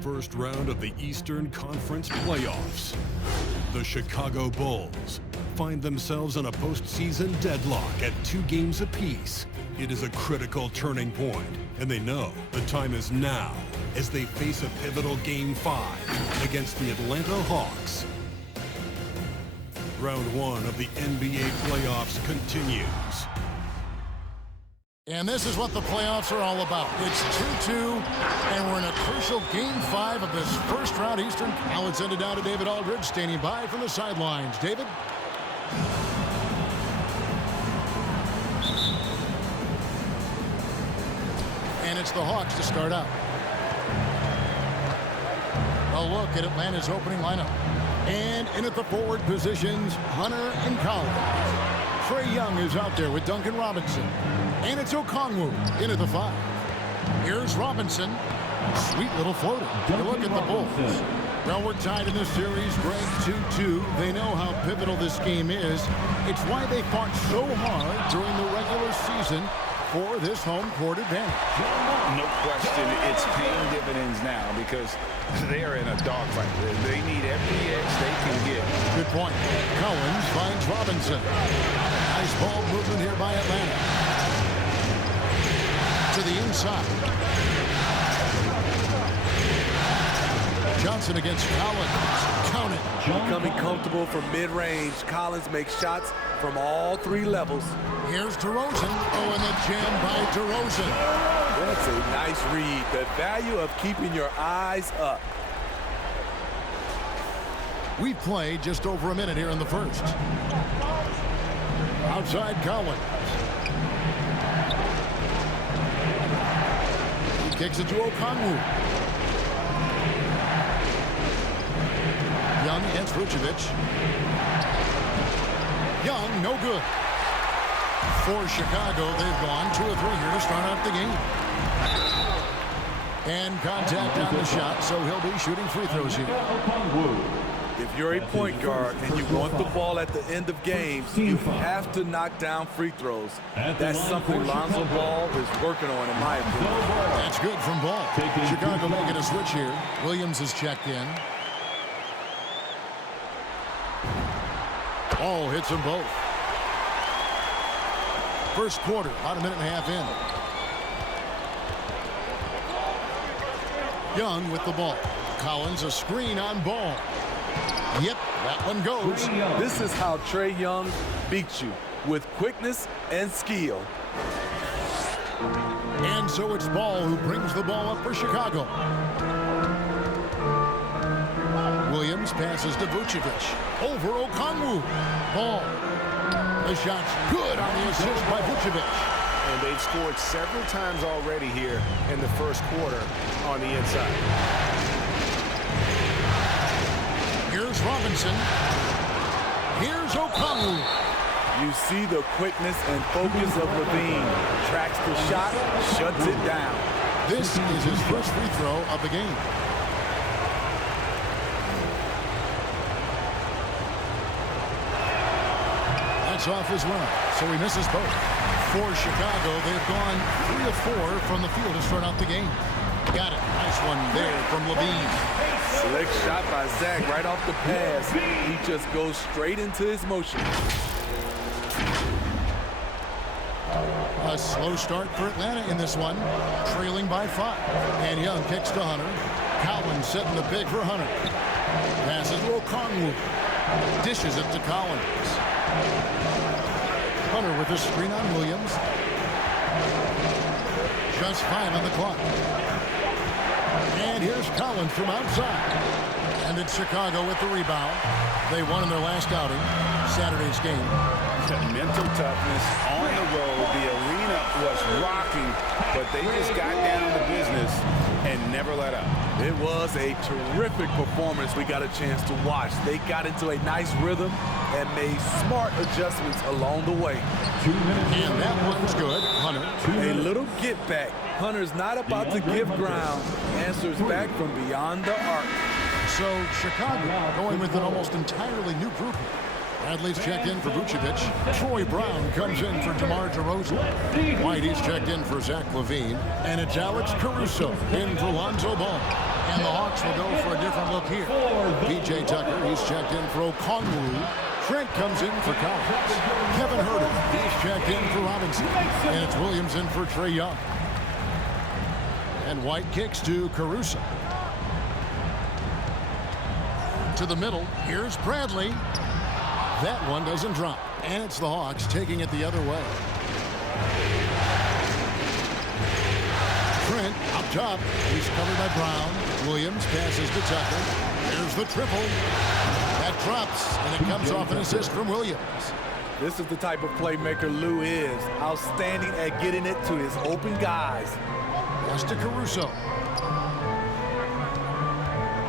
first round of the Eastern Conference playoffs. The Chicago Bulls find themselves in a postseason deadlock at 2 games apiece. It is a critical turning point, and they know the time is now as they face a pivotal Game 5 against the Atlanta Hawks. Round 1 of the NBA playoffs continues. And this is what the playoffs are all about. It's 2-2, and we're in a crucial Game 5 of this first round Eastern. Now let's send it down to David Aldridge, standing by from the sidelines. David? And it's the Hawks to start out. A look at Atlanta's opening lineup. And in at the forward positions, Hunter and Collins. Trae Young is out there with Duncan Robinson. And it's Okongwu in at the 5. Here's Robinson. Sweet little floater. Look at the Bulls. Well, we're tied in this series, Greg, 2-2. They know how pivotal this game is. It's why they fought so hard during the regular season for this home court advantage. No question, it's paying dividends now because they're in a dogfight. They need every edge they can get. Good point. Collins finds Robinson. Nice ball movement here by Atlanta. To the inside. Johnson against Collins. Count it. Becoming comfortable from mid-range. Collins makes shots from all 3 levels. Here's DeRozan. Oh, and the jam by DeRozan. That's a nice read. The value of keeping your eyes up. We've played just over a minute here in the first. Outside Collins. He kicks it to Okongwu. Young against Vucevic. Young, no good. For Chicago, they've gone 2 of 3 here to start out the game. And contact on the shot, so he'll be shooting free throws here. If you're a point guard and you want the ball at the end of games, you have to knock down free throws. That's something Lonzo Ball is working on, in my opinion. That's good from Ball. Chicago making a switch here. Williams is checked in. Ball hits them both. First quarter, about a minute and a half in. Young with the ball. Collins, a screen on Ball. Yep, that one goes. This is how Trae Young beats you, with quickness and skill. And so it's Ball who brings the ball up for Chicago. Williams passes to Vucevic. Over Okongwu. Ball. The shot's good on the assist by Vucevic. And they've scored several times already here in the first quarter on the inside. Here's Robinson. Here's Okongwu. You see the quickness and focus of Levine. Tracks the shot, shuts it down. This is his first free throw of the game. That's off his run, so he misses both. For Chicago, they've gone 3 of 4 from the field to start out the game. Got it. Nice one there from Levine. Slick shot by Zach right off the pass. He just goes straight into his motion. A slow start for Atlanta in this one, trailing by 5. And Young kicks to Hunter. Collins setting the pick for Hunter. Passes to Okongwu. Dishes it to Collins. Hunter with a screen on Williams. Just 5 on the clock. And here's Collins from outside. And it's Chicago with the rebound. They won in their last outing, Saturday's game. Mental toughness on the road. The arena was rocking, but they just got down to business and never let up. It was a terrific performance we got a chance to watch. They got into a nice rhythm and made smart adjustments along the way. 2 minutes. And that one's good. Hunter. A little get back. Hunter's not about to give ground. Answers back from beyond the arc. So Chicago going with an almost entirely new group. Bradley's checked in for Vucevic. Troy Brown comes in for DeMar DeRozan. Whitey's checked in for Zach LaVine. And it's Alex Caruso in for Lonzo Ball. And the Hawks will go for a different look here. P.J. Tucker, he's checked in for Okongwu. Trent comes in for Collins. Kevin Herter, he's checked in for Robinson. And it's Williams in for Trae Young. And White kicks to Caruso. To the middle, here's Bradley. That one doesn't drop. And it's the Hawks taking it the other way. Trent up top. He's covered by Brown. Williams passes to Tucker. There's the triple. That drops, and it comes off an assist from Williams. This is the type of playmaker Lou is. Outstanding at getting it to his open guys. Pass to Caruso.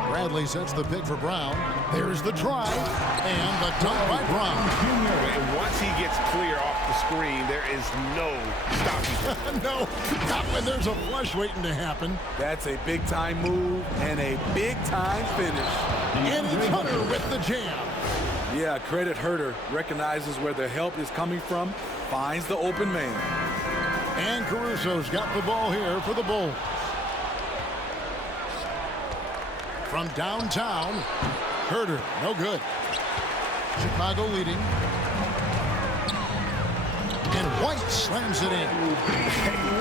Bradley sets the pick for Brown. There's the drive, and the dunk by Brown. And once he gets clear off the screen, there is no stopping him. No, not when there's a flush waiting to happen. That's a big-time move and a big-time finish. And it's Hunter with the jam. Yeah, credit Herter. Recognizes where the help is coming from, finds the open man. And Caruso's got the ball here for the Bulls. From downtown, Herter, no good. Chicago leading. And White slams it in.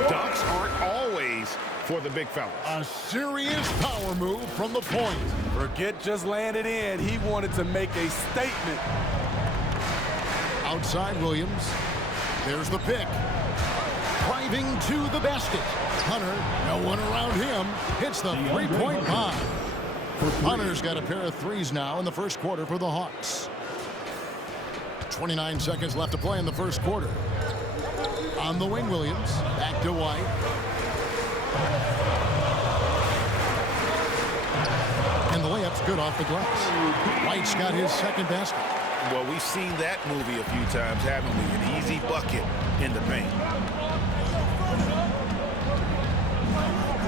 Dunks aren't always for the big fellas. A serious power move from the point. Forget just landed in. He wanted to make a statement. Outside Williams. There's the pick. Driving to the basket. Hunter, no one around him, hits the three-point bomb. Hunter's got a pair of threes now in the first quarter for the Hawks. 29 seconds left to play in the first quarter. On the wing, Williams. Back to White. And the layup's good off the glass. White's got his second basket. Well, we've seen that movie a few times, haven't we? An easy bucket in the paint.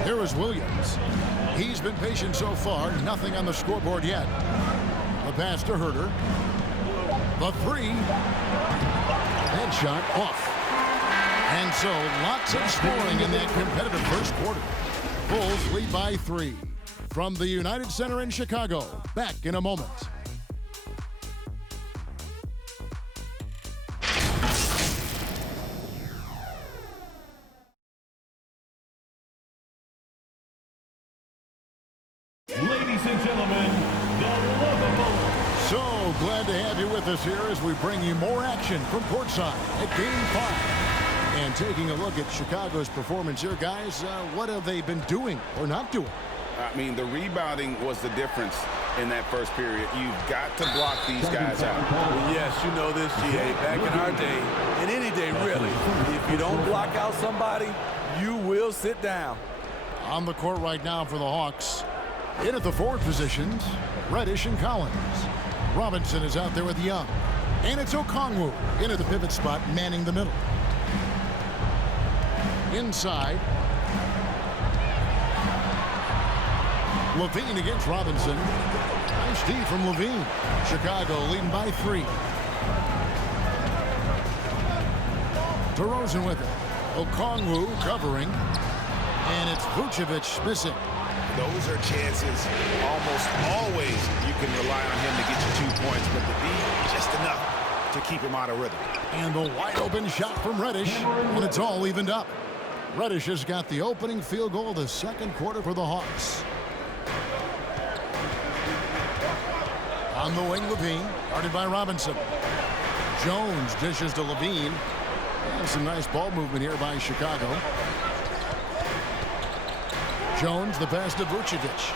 Here is Williams. He's been patient so far. Nothing on the scoreboard yet. The pass to Herter. The three. Headshot off. And so lots of scoring in that competitive first quarter. Bulls lead by 3. From the United Center in Chicago. Back in a moment. Ladies and gentlemen, the lovable. So glad to have you with us here as we bring you more action from courtside at Game 5. And taking a look at Chicago's performance here, guys, what have they been doing or not doing? I mean, the rebounding was the difference in that first period. You've got to block these guys out. Well, yes, you know this, GA. Back in our day, and any day really, if you don't block out somebody, you will sit down. On the court right now for the Hawks. In at the forward positions, Reddish and Collins. Robinson is out there with Young. And it's Okongwu in at the pivot spot, manning the middle. Inside. Levine against Robinson. Nice D from Levine. Chicago leading by 3. DeRozan with it. Okongwu covering. And it's Vucevic missing. Those are chances. Almost always you can rely on him to get you 2 points, but the D, just enough to keep him out of rhythm. And the wide open shot from Reddish, and it's all evened up. Reddish has got the opening field goal of the second quarter for the Hawks. On the wing, Levine, guarded by Robinson. Jones dishes to Levine. And some nice ball movement here by Chicago. Jones, the pass to Vucevic.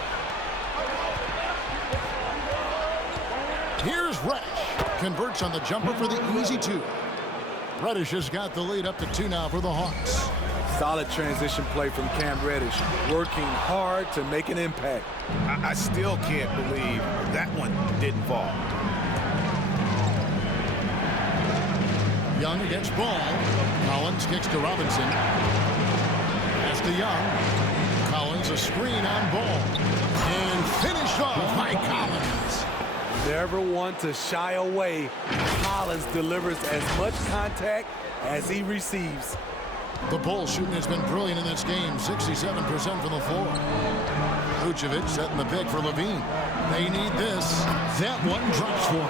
Here's Reddish. Converts on the jumper for the easy 2. Reddish has got the lead up to 2 now for the Hawks. Solid transition play from Cam Reddish, working hard to make an impact. I still can't believe that one didn't fall. Young against Ball. Collins kicks to Robinson. Pass to Young. Collins a screen on Ball. And finished off by Collins. Never want to shy away. Collins delivers as much contact as he receives. The Bulls shooting has been brilliant in this game. 67% from the floor. Vucevic setting the pick for Levine. They need this. That one drops for him.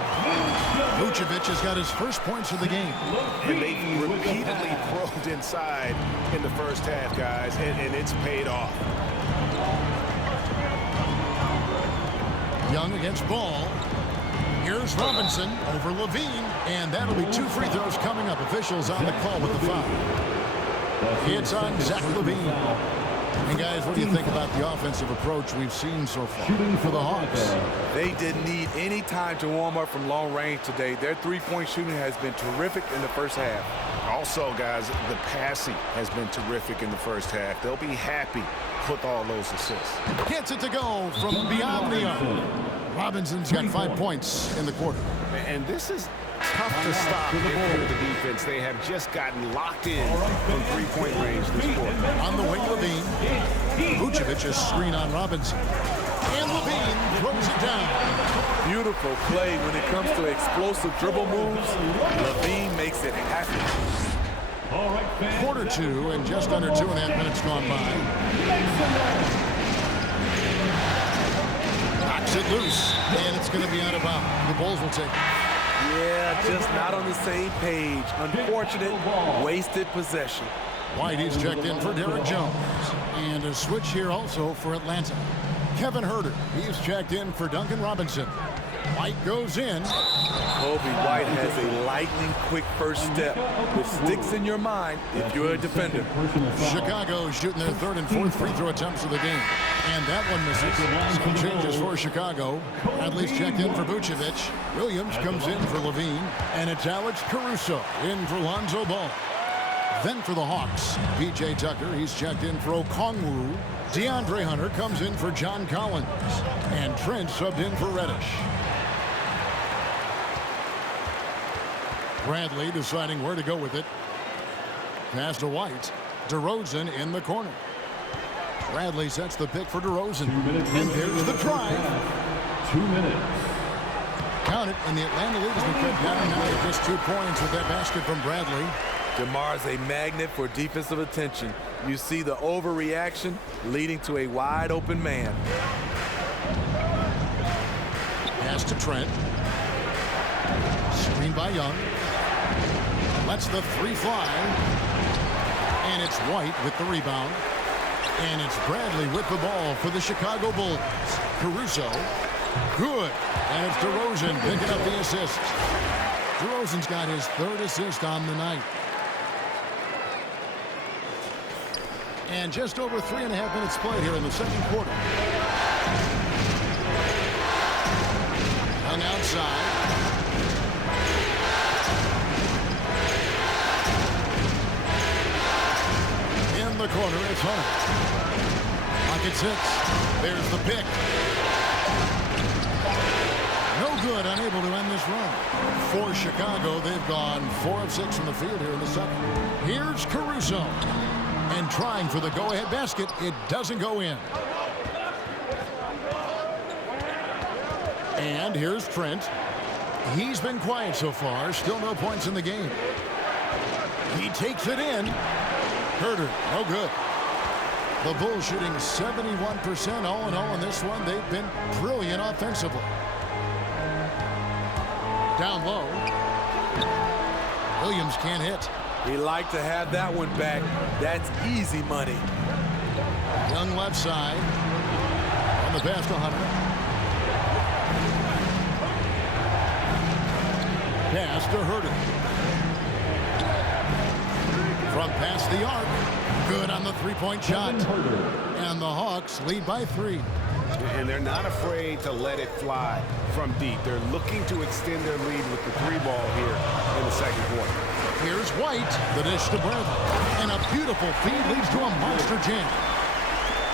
Vucevic has got his first points of the game. And they've repeatedly probed inside in the first half, guys, and it's paid off. Young against Ball. Here's Robinson over Levine, and that'll be 2 free throws coming up. Officials on the call with the foul. It's on Zach Levine. And guys, what do you think about the offensive approach we've seen so far for the Hawks? They didn't need any time to warm up from long range today. Their three-point shooting has been terrific in the first half. Also, guys, the passing has been terrific in the first half. They'll be happy with all those assists. Gets it to go from beyond the arc. Robinson's got 5 points in the quarter. And this is tough to stop here for the defense. They have just gotten locked in from three-point range this quarter. On the wing, Levine. Vucevic a screen on Robinson. And Levine throws it down. Beautiful play when it comes to explosive dribble moves. Levine makes it happen. All right, fans. Quarter 2 and just under 2.5 minutes gone by. Knocks it loose, and it's going to be out of bounds. The Bulls will take it. Yeah, just not on the same page. Unfortunate, wasted possession. White, he's checked in for Derek Jones. And a switch here also for Atlanta. Kevin Huerter, he's checked in for Duncan Robinson. White goes in. Kobe White has a lightning-quick first step, which sticks in your mind if you're a defender. Chicago shooting their 3rd and 4th free throw attempts of the game. And that one misses. Some changes for Chicago. Bradley's checked in for Vucevic. Williams comes in for Levine. And it's Alex Caruso in for Lonzo Ball. Then for the Hawks, P.J. Tucker, he's checked in for Okongwu. DeAndre Hunter comes in for John Collins. And Trent subbed in for Reddish. Bradley deciding where to go with it. Pass to White. DeRozan in the corner. Bradley sets the pick for DeRozan. And there's the drive. 2 minutes. Count it, and the Atlanta lead has been cut down now to just 2 points with that basket from Bradley. DeMar's a magnet for defensive attention. You see the overreaction leading to a wide open man. Pass to Trent. Screen by Young. Lets the 3 fly. And it's White with the rebound. And it's Bradley with the ball for the Chicago Bulls. Caruso. Good. And it's DeRozan picking up the assist. DeRozan's got his 3rd assist on the night. And just over 3.5 minutes played here in the second quarter. Young outside. In the corner, it's Hunter. Pocket 6. There's the pick. No good, unable to end this run. For Chicago, they've gone 4 of 6 from the field here in the second. Here's Caruso. And trying for the go-ahead basket, it doesn't go in. And here's Trent. He's been quiet so far, still no points in the game. He takes it in. Huerter, no good. The Bulls shooting 71% all in all in this one. They've been brilliant offensively. Down low. Williams can't hit. He liked to have that one back. That's easy money. Young left side. On the pass to Hunter. Pass to Huerter. From past the arc. Good on the three-point shot. And the Hawks lead by 3. And they're not afraid to let it fly from deep. They're looking to extend their lead with the 3 ball here in the second quarter. Here's White, the dish to Bradley. And a beautiful feed leads to a monster jam.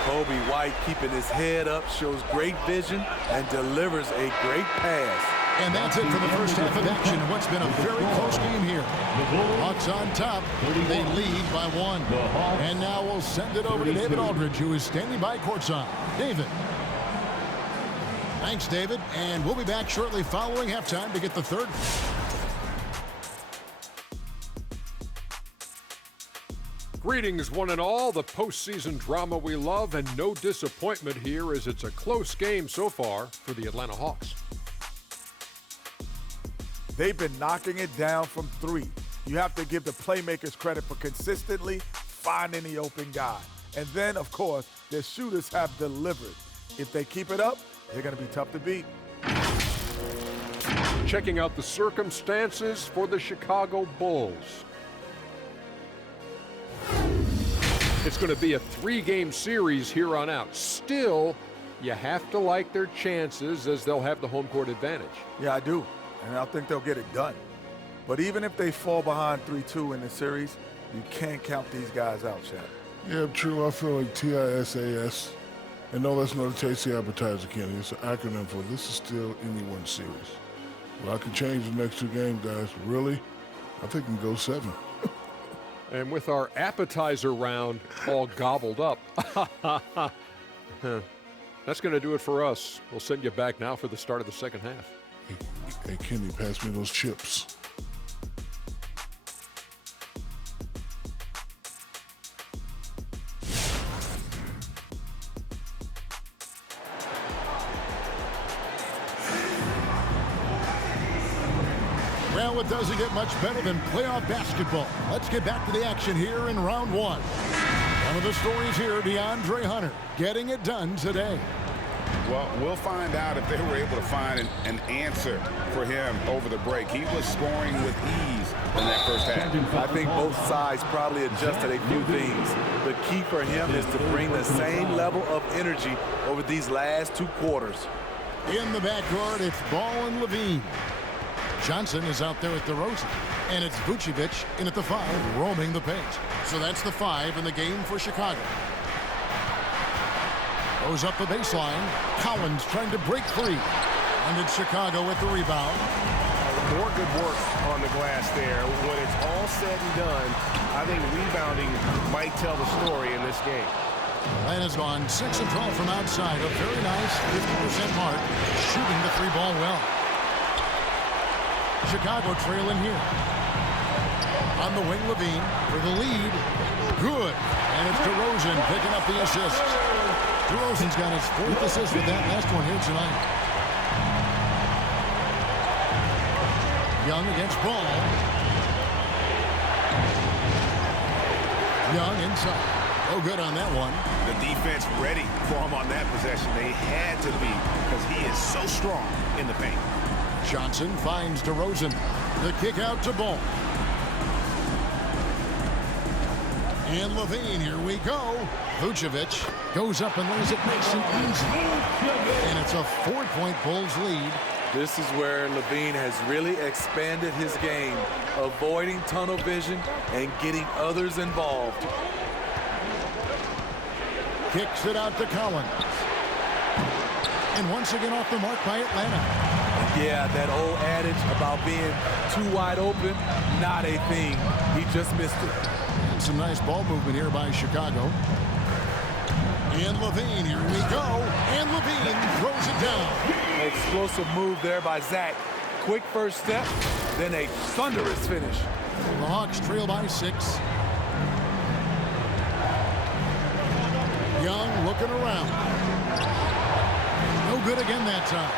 Kobe White keeping his head up, shows great vision, and delivers a great pass. And that's it for the first half of action in what's been a very close game here. Hawks on top. They lead by 1. And now we'll send it over to David Aldridge, who is standing by courtside. David. Thanks, David. And we'll be back shortly following halftime to get the third. Greetings, one and all. The postseason drama we love, and no disappointment here as it's a close game so far for the Atlanta Hawks. They've been knocking it down from three. You have to give the playmakers credit for consistently finding the open guy. And then, of course, their shooters have delivered. If they keep it up, they're going to be tough to beat. Checking out the circumstances for the Chicago Bulls. It's going to be a 3-game series here on out. Still, you have to like their chances as they'll have the home court advantage. Yeah, I do. And I think they'll get it done. But even if they fall behind 3-2 in the series, you can't count these guys out, Shaq. Yeah, true. I feel like TISAS. And no, that's not a tasty appetizer, Kenny. It's an acronym for this is still anyone's series. Well, I can change the next 2 games, guys. Really? I think we can go 7. And with our appetizer round all gobbled up, that's going to do it for us. We'll send you back now for the start of the second half. Hey, Kenny, pass me those chips. Well, it doesn't get much better than playoff basketball. Let's get back to the action here in round 1. One of the stories here, DeAndre Hunter getting it done today. Well, we'll find out if they were able to find an answer for him over the break. He was scoring with ease in that first half. I think both sides probably adjusted a few things. The key for him is to bring the same level of energy over these last 2 quarters. In the backcourt, it's Ball and Levine. Johnson is out there at DeRozan. And it's Vucevic in at the 5, roaming the paint. So that's the 5 in the game for Chicago. Goes up the baseline. Collins trying to break free. And it's Chicago with the rebound. More good work on the glass there. When it's all said and done, I think rebounding might tell the story in this game. Atlanta's gone 6 of 12 from outside. A very nice 50% mark. Shooting the 3-ball well. Chicago trailing here. On the wing, Levine for the lead. Good. And it's DeRozan picking up the assist. DeRozan's got his 4th assist with that last one here tonight. Young against Ball. Young inside. Oh, good on that one. The defense ready for him on that possession. They had to be because he is so strong in the paint. Johnson finds DeRozan. The kick out to Ball. And Levine, here we go. Vucevic goes up and lays it nice and easy. And it's a 4-point Bulls lead. This is where Levine has really expanded his game, avoiding tunnel vision and getting others involved. Kicks it out to Collins. And once again off the mark by Atlanta. Yeah, that old adage about being too wide open, not a thing. He just missed it. And some nice ball movement here by Chicago. And Levine, here we go. And Levine throws it down. Explosive move there by Zach. Quick first step, then a thunderous finish. The Hawks trail by 6. Young looking around. No good again that time.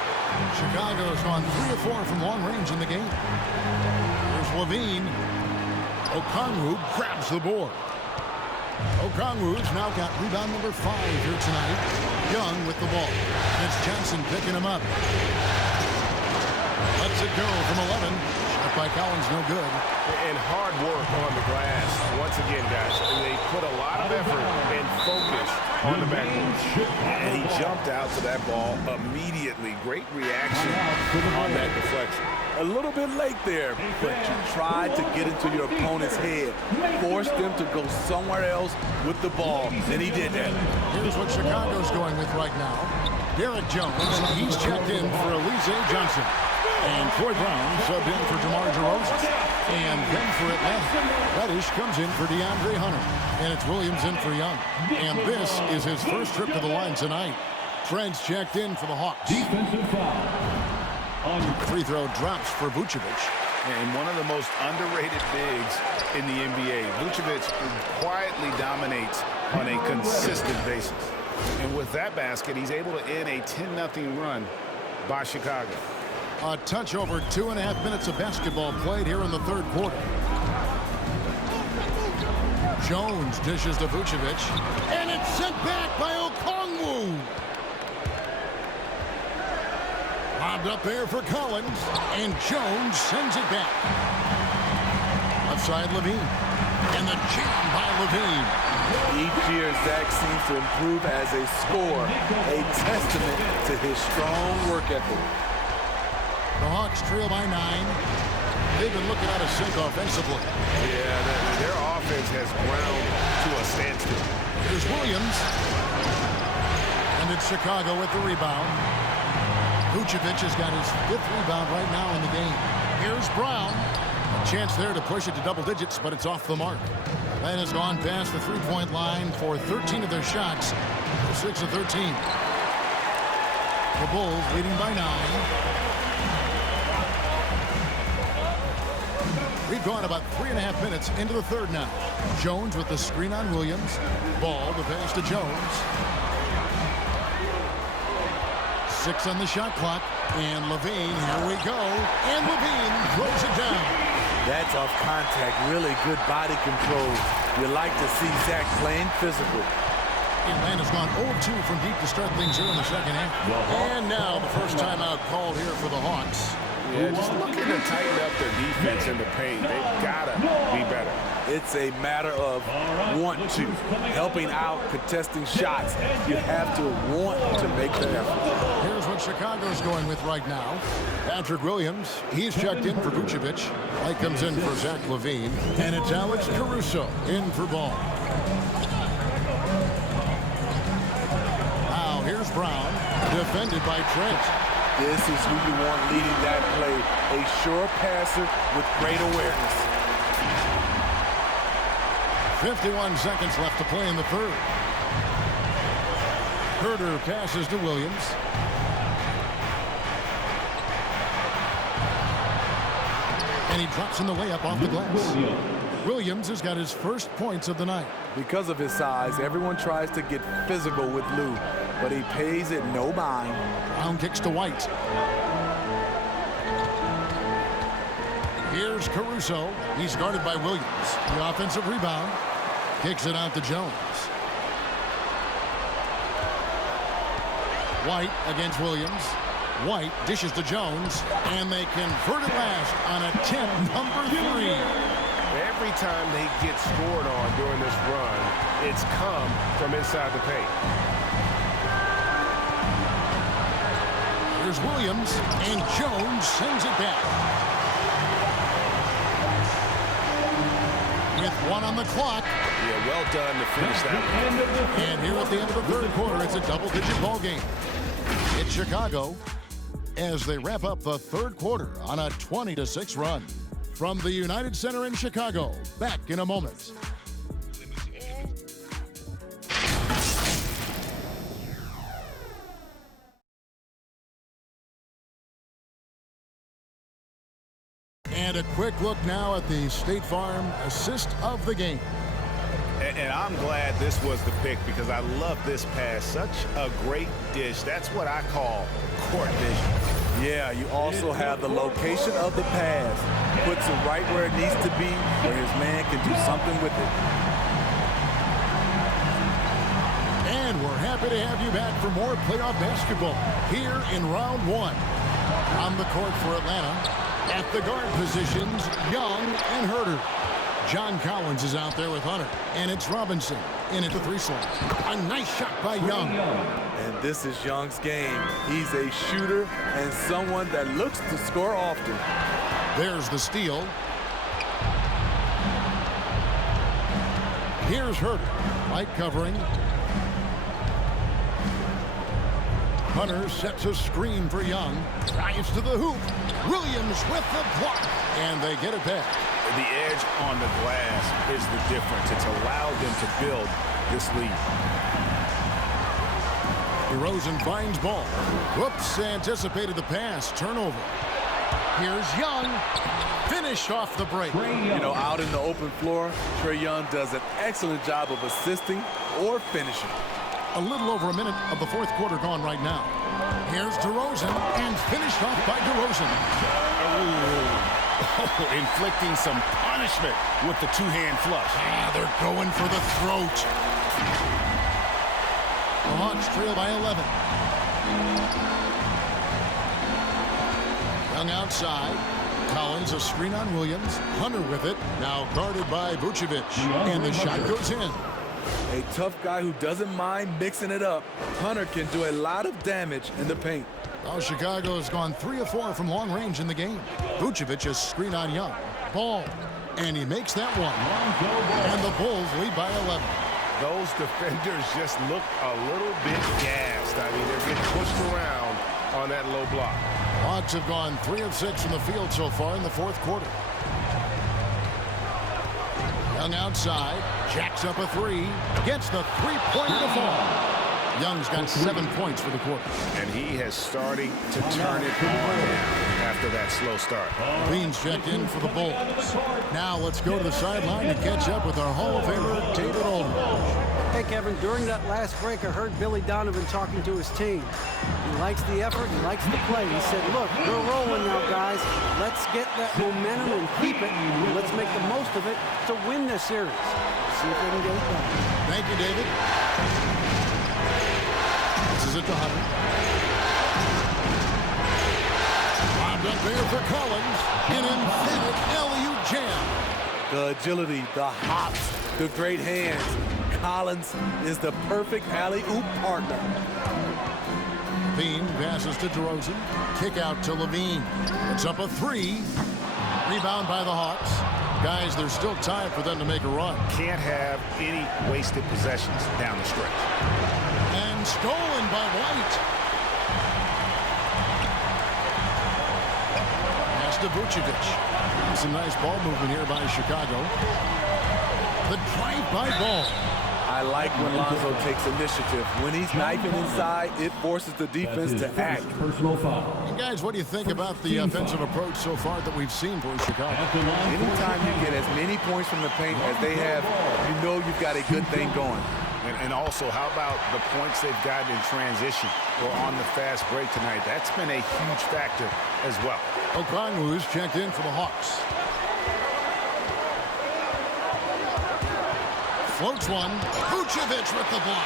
Chicago's on 3 of 4 from long range in the game. There's Levine. Okongwu grabs the board. Okongwu's now got rebound number 5 here tonight. Young with the ball. And it's Johnson picking him up. Lets it go from 11. Shot by Collins, no good. And hard work on the glass. Once again, guys, they put a lot of effort and focus on the backboard. And he jumped out to that ball immediately. Great reaction on that deflection. A little bit late there, but you tried to get into your opponent's head. Force them to go somewhere else with the ball, and he did that. Here's what Chicago's going with right now. Derek Jones, he's checked in for Elise Johnson. And Troy Brown subbed in for DeMar DeRozan. And then for Atlanta, Reddish comes in for DeAndre Hunter. And it's Williams in for Young. And this is his first trip to the line tonight. Trent's checked in for the Hawks. Defensive foul. Free throw drops for Vucevic. And one of the most underrated bigs in the NBA. Vucevic quietly dominates on a consistent basis. And with that basket, he's able to end a 10-0 run by Chicago. A touch over 2.5 minutes of basketball played here in the third quarter. Jones dishes to Vucevic, and it's sent back by Okongwu. Lobbed up there for Collins, and Jones sends it back. Left side, Levine, and the jam by Levine. Each year, Zach seems to improve as a scorer, a testament to his strong work ethic. The Hawks trail by 9. They've been looking out of sync offensively. Yeah, their offense has ground to a standstill. Here's Williams. And it's Chicago with the rebound. Vucevic has got his 5th rebound right now in the game. Here's Brown. A chance there to push it to double digits, but it's off the mark. That has gone past the three-point line for 13 of their shots. 6 of 13. The Bulls leading by 9. We've gone about 3.5 minutes into the third now. Jones with the screen on Williams. Ball, the pass to Jones. 6 on the shot clock. And Levine, here we go. And Levine throws it down. That's off contact, really good body control. You like to see Zach playing physical. Atlanta's gone 0-2 from deep to start things here in the second half. And now the first timeout called here for the Hawks. Yeah, just looking to tighten up their defense in the paint. They've got to be better. It's a matter of want to, helping out, contesting shots. You have to want to make the effort. Here's what Chicago's going with right now. Patrick Williams, he's checked in for Vucevic. White comes in for Zach LaVine. And it's Alex Caruso in for Ball. Now here's Brown, defended by Trent. This is who you want leading that play. A sure passer with great awareness. 51 seconds left to play in the third. Herter passes to Williams. And he drops in the layup off the glass. Williams has got his first points of the night. Because of his size, everyone tries to get physical with Lou, but he pays it no mind. Brown kicks to White. Here's Caruso. He's guarded by Williams. The offensive rebound. Kicks it out to Jones. White against Williams. White dishes to Jones. And they convert it last on a 10, number 3. Every time they get scored on during this run, it's come from inside the paint. Here's Williams, and Jones sends it back. With 1 on the clock. Yeah, well done to finish that one. And here at the end of the third quarter, it's a double-digit ball game. It's Chicago as they wrap up the third quarter on a 20-6 run. From the United Center in Chicago, back in a moment. And a quick look now at the State Farm assist of the game. And I'm glad this was the pick because I love this pass. Such a great dish. That's what I call court vision. Yeah, you also have the location of the pass. Puts it right where it needs to be, where his man can do something with it. And we're happy to have you back for more playoff basketball here in round 1. On the court for Atlanta, at the guard positions, Young and Herter. John Collins is out there with Hunter, and it's Robinson in at the 3-slot. A nice shot by Young. And this is Young's game. He's a shooter and someone that looks to score often. There's the steal. Here's Herter. Light covering. Hunter sets a screen for Young. Drives to the hoop. Williams with the block. And they get it back. The edge on the glass is the difference. It's allowed them to build this lead. DeRozan finds ball. Whoops, anticipated the pass. Turnover. Here's Young. Finish off the break. You know, out in the open floor, Trae Young does an excellent job of assisting or finishing. A little over a minute of the fourth quarter gone right now. Here's DeRozan, and finished off by DeRozan. Oh, inflicting some punishment with the two-hand flush. Ah, they're going for the throat. The Hawks trail by 11. Young outside. Collins, a screen on Williams. Hunter with it. Now guarded by Vucevic. And the shot goes in. A tough guy who doesn't mind mixing it up. Hunter can do a lot of damage in the paint. Well, Chicago has gone 3 of 4 from long range in the game. Vucevic is screen on Young. Ball. And he makes that one. And the Bulls lead by 11. Those defenders just look a little bit gassed. I mean, they're getting pushed around on that low block. Hawks have gone 3 of 6 from the field so far in the fourth quarter. Young outside, jacks up a 3, gets the three-pointer to fall. Young's got 7 points for the quarter. And he has started to turn it on after that slow start. Beans checked in for the Bulls. Now let's go to the sideline to catch up with our Hall of Famer, David Aldridge. Hey, Kevin, during that last break, I heard Billy Donovan talking to his team. He likes the effort. He likes the play. He said, look, we're rolling now, guys. Let's get that momentum and keep it. And let's make the most of it to win this series. See if they can get it done. Thank you, David. This is it to Hunter. Bobbed up there for Collins. An emphatic alley-oop jam. The agility, the hops, the great hands. Collins is the perfect alley-oop partner. Bean passes to DeRozan. Kick out to Levine. It's up a 3. Rebound by the Hawks. Guys, there's still time for them to make a run. Can't have any wasted possessions down the stretch. And stolen by White. Pass to Vucevic. Some nice ball movement here by Chicago. The drive-by ball. I like when Lonzo takes initiative. When he's knifing inside, it forces the defense to act. Personal foul. And guys, what do you think about the offensive approach so far that we've seen for Chicago? Anytime you get as many points from the paint as they have, you know you've got a good thing going. And also, how about the points they've gotten in transition or on the fast break tonight? That's been a huge factor as well. Okongwu's checked in for the Hawks. Floats one. Vucevic with the block.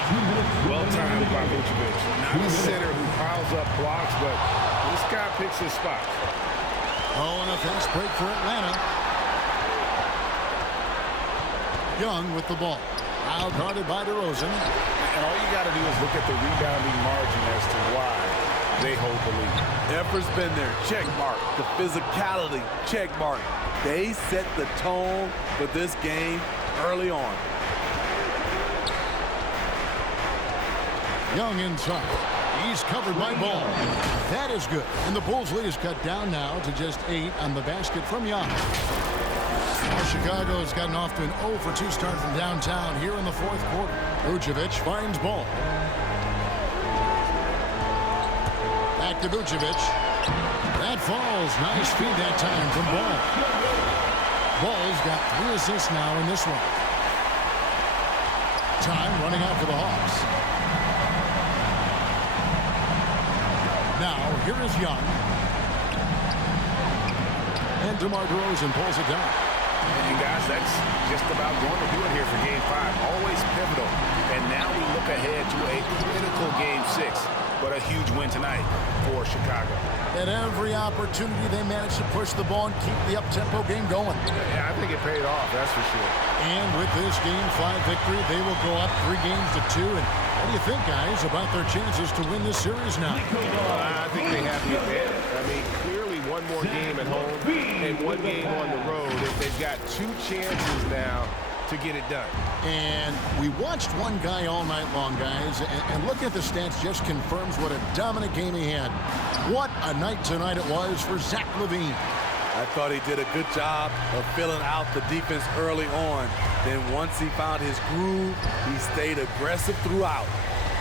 Well timed by Vucevic. Not a center who piles up blocks, but this guy picks his spot. Oh, and a fast break for Atlanta. Young with the ball. Now guarded by DeRozan. And all you got to do is look at the rebounding margin as to why they hold the lead. Effort's been there. Check mark. The physicality. Check mark. They set the tone for this game early on. Young inside. He's covered by Ball. That is good. And the Bulls' lead is cut down now to just 8 on the basket from Young. Now Chicago has gotten off to an 0 for 2 start from downtown here in the fourth quarter. Vucevic finds Ball. Back to Vucevic. That falls. Nice feed that time from Ball. Ball's got 3 assists now in this one. Time running out for the Hawks. Now, here is Young. And DeMar DeRozan pulls it down. And guys, that's just about going to do it here for Game 5. Always pivotal. And now we look ahead to a critical Game 6. But a huge win tonight for Chicago. At every opportunity, they managed to push the ball and keep the up-tempo game going. Yeah, I think it paid off, that's for sure. And with this Game 5 victory, they will go up 3 games to 2. And what do you think, guys, about their chances to win this series now? I think they have the advantage. I mean, clearly one more game at home and 1 game on the road. They've got 2 chances now to get it done. And we watched one guy all night long, guys, and looking at the stats just confirms what a dominant game he had. What a night tonight it was for Zach LaVine. I thought he did a good job of filling out the defense early on. Then once he found his groove, he stayed aggressive throughout.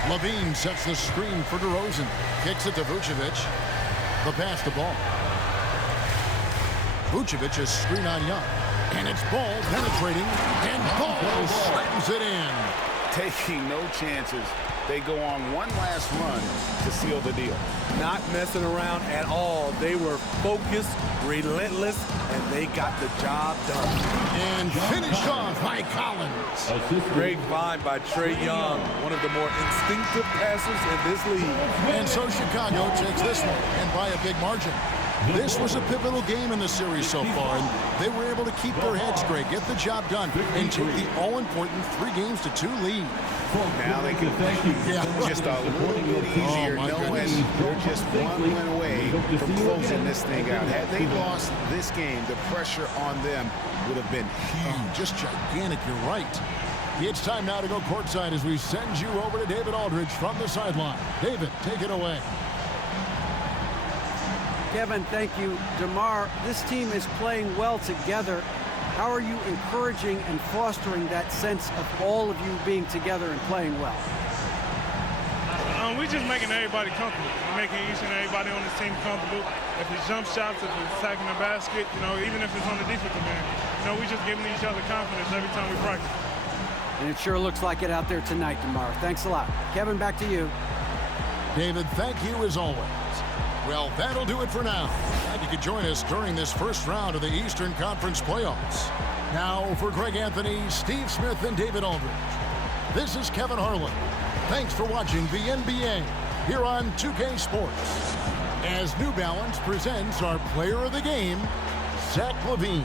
LaVine sets the screen for DeRozan. Kicks it to Vucevic. The pass to Ball. Vucevic is screen on Young. And it's Ball penetrating. And Ball slams it in. Taking no chances. They go on one last run to seal the deal. Not messing around at all. They were focused, relentless, and they got the job done. And finished off by Collins. Great find by Trae Young, one of the more instinctive passers in this league. And so Chicago takes this one, and by a big margin. This was a pivotal game in the series so far, and they were able to keep their heads straight, get the job done, and take the all-important 3-2 lead. Now they can just a little bit easier, knowing they're just one win away from closing this thing out. Had they lost this game, the pressure on them would have been huge. Just gigantic, you're right. It's time now to go courtside as we send you over to David Aldridge from the sideline. David, take it away. Kevin, thank you. DeMar, this team is playing well together. How are you encouraging and fostering that sense of all of you being together and playing well? We're just making everybody comfortable. We're making each and everybody on the team comfortable. If it's jump shots, if it's attacking the basket, even if it's on the defensive end, we're just giving each other confidence every time we practice. And it sure looks like it out there tonight, DeMar. Thanks a lot. Kevin, back to you. David, thank you as always. Well, that'll do it for now. Glad you could join us during this first round of the Eastern Conference playoffs. Now, for Greg Anthony, Steve Smith, and David Aldridge, this is Kevin Harlan. Thanks for watching the NBA here on 2K Sports. As New Balance presents our player of the game, Zach LaVine.